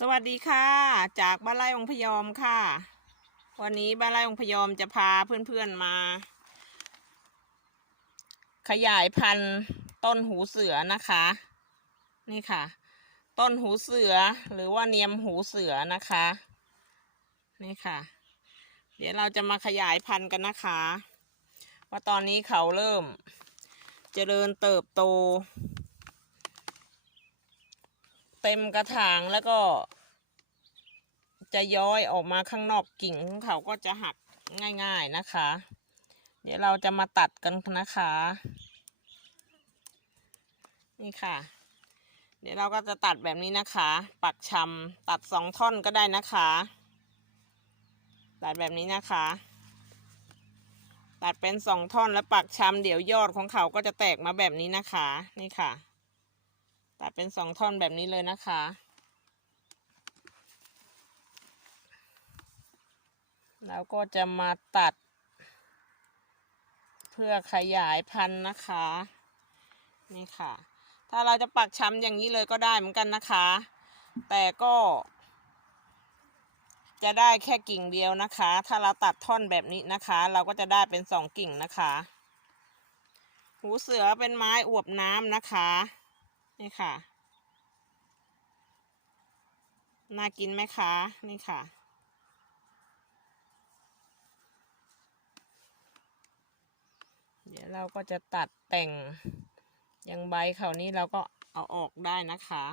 สวัสดีค่ะ จากบ้านไร่องพยอมค่ะ วันนี้บ้านไร่องพยอมจะพาเพื่อนๆมา ขยายพันธุ์ต้นหูเสือนะคะ นี่ค่ะ ต้นหูเสือหรือว่าเนียมหูเสือนะคะ นี่ค่ะ เดี๋ยวเราจะมาขยายพันธุ์กันนะคะ ว่าตอนนี้เขาเริ่มเจริญเติบโต เต็มกระถางแล้วก็ จะย้อยออกมาข้างนอกกิ่งของเขาก็จะหักง่าย ๆนะคะ เดี๋ยวเราจะมาตัดกันนะคะ นี่ค่ะ เดี๋ยวเราก็จะตัดแบบนี้นะคะ ปักชำตัดสองท่อนก็ได้นะคะ ตัดแบบนี้นะคะตัดเป็นสองท่อนแล้วปักชำเดี๋ยวยอดของเขาก็จะแตกมาแบบนี้นะคะ นี่ค่ะ ตัดเป็นสองท่อนแบบนี้เลยนะคะ แล้วก็จะมาตัด เพื่อขยายพันธุ์นะคะ นี่ค่ะ ถ้าเราจะปักช้ำอย่างนี้เลยก็ได้เหมือนกันนะคะ แต่ก็ จะได้แค่กิ่งเดียวนะคะ ถ้าเราตัดท่อนแบบนี้นะคะ เราก็จะได้เป็นสองกิ่งนะคะ หูเสือเป็นไม้อวบน้ำนะคะ นี่ค่ะ น่ากินไหมคะ นี่ค่ะ เดี๋ยวเราก็จะตัดแต่งอย่างใบเขานี้เราก็เอาออกได้นะคะ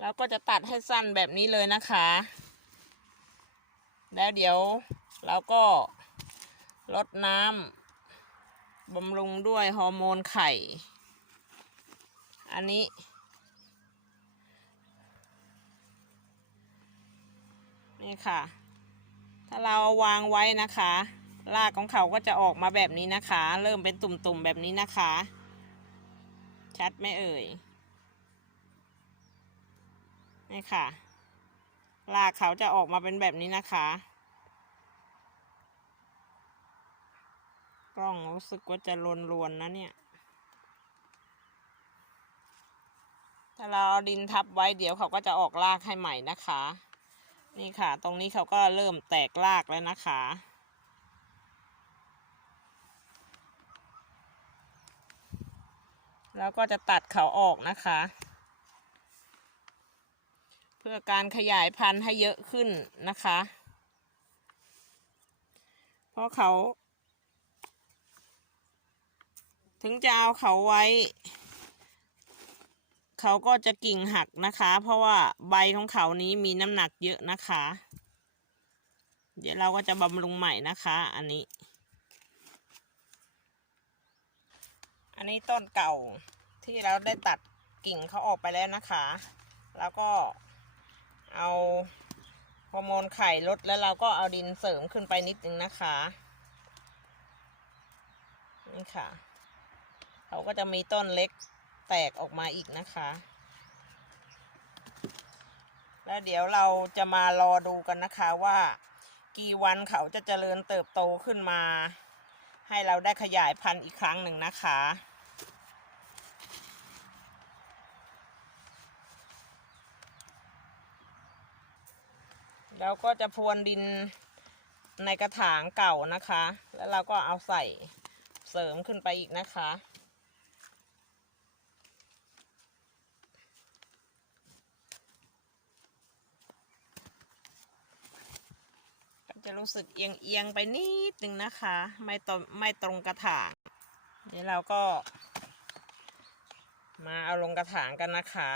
เราก็จะตัดให้สั้นแบบนี้เลยนะคะ แล้วเดี๋ยวเราก็ลดน้ำ บำรุงด้วยฮอร์โมนไข่ อันนี้ นี่ค่ะ ถ้าเราวางไว้นะคะรากของเขาก็จะออกมาแบบนี้นะคะ เริ่มเป็นตุ่มๆแบบนี้นะคะ ชัดไหมเอ่ย นี่ค่ะ รากเขาจะออกมาเป็นแบบนี้นะคะ กล้องรู้สึกว่าจะลวนนะเนี่ย ถ้าเราเอาดินทับไว้เดี๋ยวเขาก็จะออกรากให้ใหม่นะคะ นี่ค่ะ ตรงนี้เขาก็เริ่มแตกรากแล้วนะคะแล้วก็จะตัดเขาออกนะคะ เพื่อการขยายพันธุ์ให้เยอะขึ้นนะคะ เพราะเขา ถึงจะเอาเขาไว้ เขาก็จะกิ่งหักนะคะ เพราะว่าใบของเขานี้มีน้ำหนักเยอะนะคะ เดี๋ยวเราก็จะบำรุงใหม่นะคะ อันนี้ อันนี้ต้นเก่าที่เราได้ตัดกิ่งเขาออกไปแล้วนะคะ แล้วก็เอาฮอร์โมนไข่ลดแล้วเราก็เอาดินเสริมขึ้นไปนิดนึงนะคะ นี่ค่ะ เขาก็จะมีต้นเล็กแตกออกมาอีกนะคะ แล้วเดี๋ยวเราจะมารอดูกันนะคะว่า กี่วันเขาจะเจริญเติบโตขึ้นมา ให้เราได้ขยายพันธุ์อีกครั้งหนึ่งนะคะเราก็จะพรวนดินในกระถางเก่านะคะ แล้วเราก็เอาใส่เสริมขึ้นไปอีกนะคะ จะรู้สึกเอียงเอียงไปนิดนึงนะคะ ไม่ตรงไม่ตรงกระถางเดี๋ยวเราก็ มาเอาลงกระถางกันนะคะ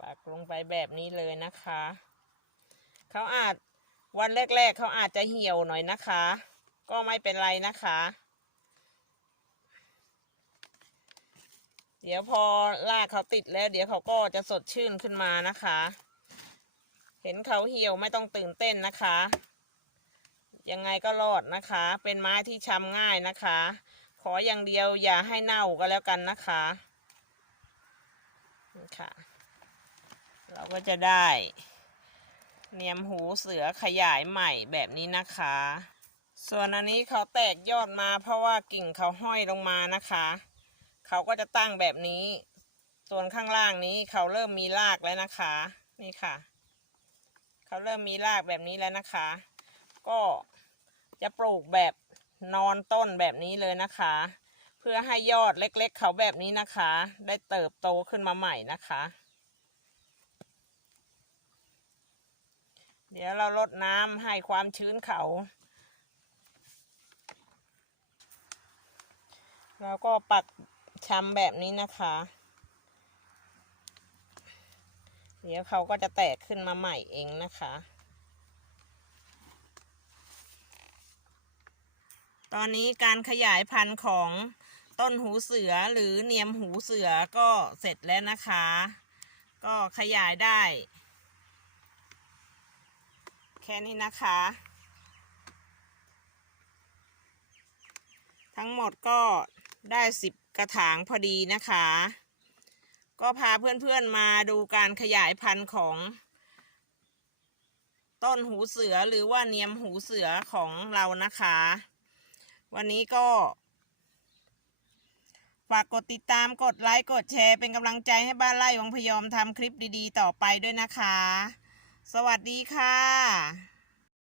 ปักลงไปแบบนี้เลยนะคะ เขาอาจวันแรก ๆ เขาอาจจะเหี่ยวหน่อยนะคะ ก็ไม่เป็นไรนะคะ เดี๋ยวพอรากเขาติดแล้ว เดี๋ยวเขาก็จะสดชื่นขึ้นมานะคะ เห็นเขาเหี่ยวไม่ต้องตื่นเต้นนะคะ ยังไงก็รอดนะคะ เป็นไม้ที่ชำง่ายนะคะ ขออย่างเดียวอย่าให้เน่าก็แล้วกันนะคะนี่ค่ะ เราก็จะได้ เนียมหูเสือขยายใหม่แบบนี้นะคะ ส่วนอันนี้เขาแตกยอดมาเพราะว่ากิ่งเขาห้อยลงมานะคะ เขาก็จะตั้งแบบนี้ ส่วนข้างล่างนี้เขาเริ่มมีรากแล้วนะคะ นี่ค่ะ เขาเริ่มมีรากแบบนี้แล้วนะคะ ก็จะปลูกแบบนอนต้นแบบนี้เลยนะคะ เพื่อให้ยอดเล็กๆ เขาแบบนี้นะคะ ได้เติบโตขึ้นมาใหม่นะคะ เดี๋ยวเราลดน้ำให้ความชื้นเขา เราก็ปัก ช้ำแบบนี้นะคะ เดี๋ยวเขาก็จะแตกขึ้นมาใหม่เองนะคะ ตอนนี้การขยายพันธุ์ของต้นหูเสือหรือเนียมหูเสือก็เสร็จแล้วนะคะ ก็ขยายได้ แค่นี้นะคะ ทั้งหมดก็ได้สิบ กระถางพอดีนะคะ ก็พาเพื่อนๆมาดูการขยายพันธุ์ของ ต้นหูเสือหรือว่าเนียมหูเสือของเรานะคะ วันนี้ก็ฝากกดติดตามกดไลค์กดแชร์เป็นกำลังใจให้บ้านไร่วังพยอมทำคลิปดีๆ ต่อไปด้วยนะคะ สวัสดีค่ะ